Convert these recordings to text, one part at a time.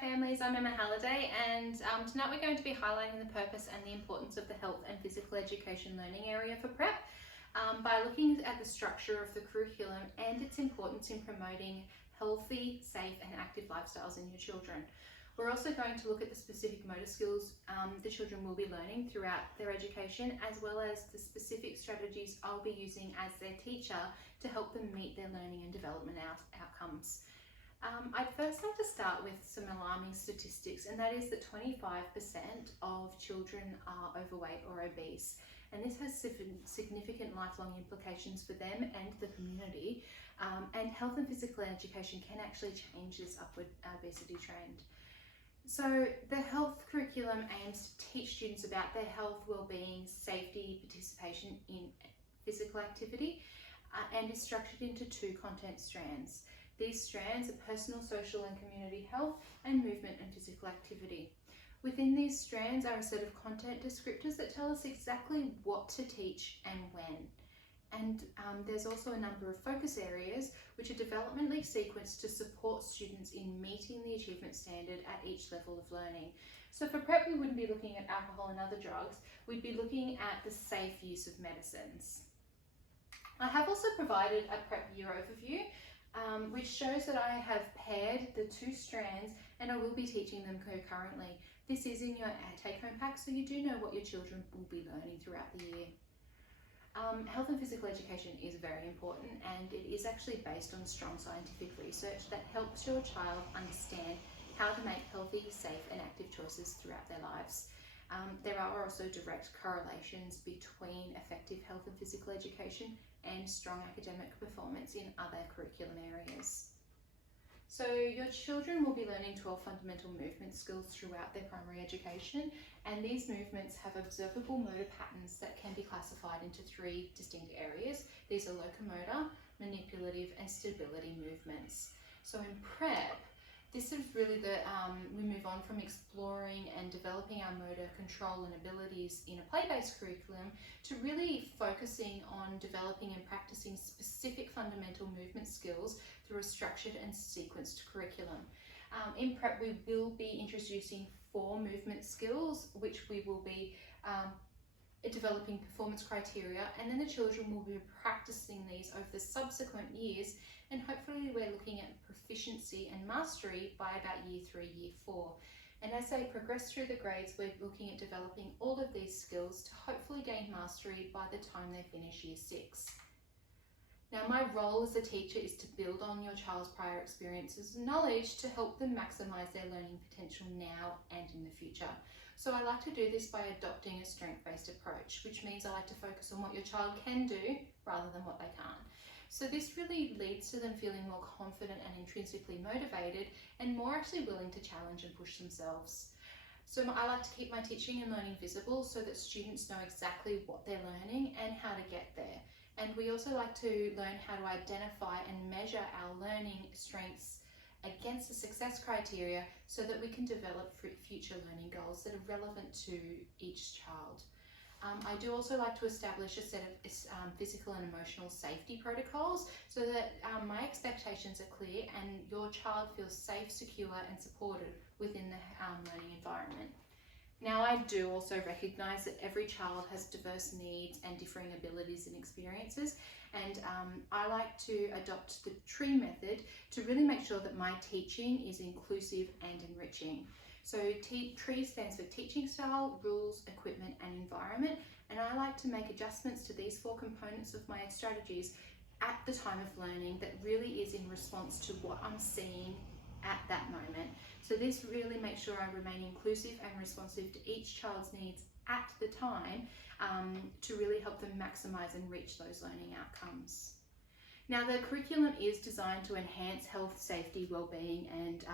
families, I'm Emma Halliday, and tonight we're going to be highlighting the purpose and the importance of the health and physical education learning area for PrEP by looking at the structure of the curriculum and its importance in promoting healthy, safe and active lifestyles in your children. We're also going to look at the specific motor skills the children will be learning throughout their education, as well as the specific strategies I'll be using as their teacher to help them meet their learning and development outcomes. I'd first like to start with some alarming statistics, and that is that 25% of children are overweight or obese, and this has significant lifelong implications for them and the community, and health and physical education can actually change this upward obesity trend. So the health curriculum aims to teach students about their health, well-being, safety, participation in physical activity, and is structured into two content strands. These strands are personal, social and community health and movement and physical activity. Within these strands are a set of content descriptors that tell us exactly what to teach and when. And there's also a number of focus areas which are developmentally sequenced to support students in meeting the achievement standard at each level of learning. So for PrEP, we wouldn't be looking at alcohol and other drugs, we'd be looking at the safe use of medicines. I have also provided a PrEP year overview, which shows that I have paired the two strands and I will be teaching them concurrently. This is in your take-home pack, so you do know what your children will be learning throughout the year. Health and physical education is very important, and it is actually based on strong scientific research that helps your child understand how to make healthy, safe and active choices throughout their lives. There are also direct correlations between effective health and physical education and strong academic performance in other curriculum areas. So your children will be learning 12 fundamental movement skills throughout their primary education, and these movements have observable motor patterns that can be classified into three distinct areas. These are locomotor, manipulative and stability movements. So in PrEP, this is really we move on from exploring and developing our motor control and abilities in a play-based curriculum to really focusing on developing and practicing specific fundamental movement skills through a structured and sequenced curriculum. In PrEP, we will be introducing 4 movement skills, which we will be developing performance criteria, and then the children will be practicing these over the subsequent years, and hopefully we're looking at proficiency and mastery by about year 3, year 4. And as they progress through the grades, we're looking at developing all of these skills to hopefully gain mastery by the time they finish year 6. Now, my role as a teacher is to build on your child's prior experiences and knowledge to help them maximise their learning potential now and in the future. So I like to do this by adopting a strength-based approach, which means I like to focus on what your child can do rather than what they can't. So this really leads to them feeling more confident and intrinsically motivated and more actually willing to challenge and push themselves. So I like to keep my teaching and learning visible so that students know exactly what they're learning and how to get there. And we also like to learn how to identify and measure our learning strengths against the success criteria so that we can develop future learning goals that are relevant to each child. I do also like to establish a set of physical and emotional safety protocols so that my expectations are clear and your child feels safe, secure and supported within the learning environment. Now, I do also recognise that every child has diverse needs and differing abilities and experiences, and I like to adopt the TREE method to really make sure that my teaching is inclusive and enriching. So TREE stands for teaching style, rules, equipment and environment, and I like to make adjustments to these 4 components of my strategies at the time of learning that really is in response to what I'm seeing at that moment. So this really makes sure I remain inclusive and responsive to each child's needs at the time to really help them maximise and reach those learning outcomes. Now, the curriculum is designed to enhance health, safety, well-being and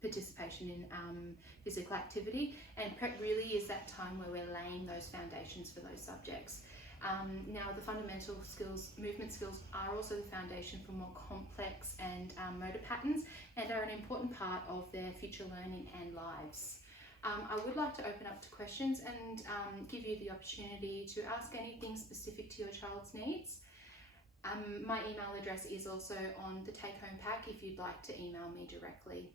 participation in physical activity, and PrEP really is that time where we're laying those foundations for those subjects. Now, the fundamental skills, movement skills, are also the foundation for more complex and motor patterns and are an important part of their future learning and lives. I would like to open up to questions and give you the opportunity to ask anything specific to your child's needs. My email address is also on the take-home pack if you'd like to email me directly.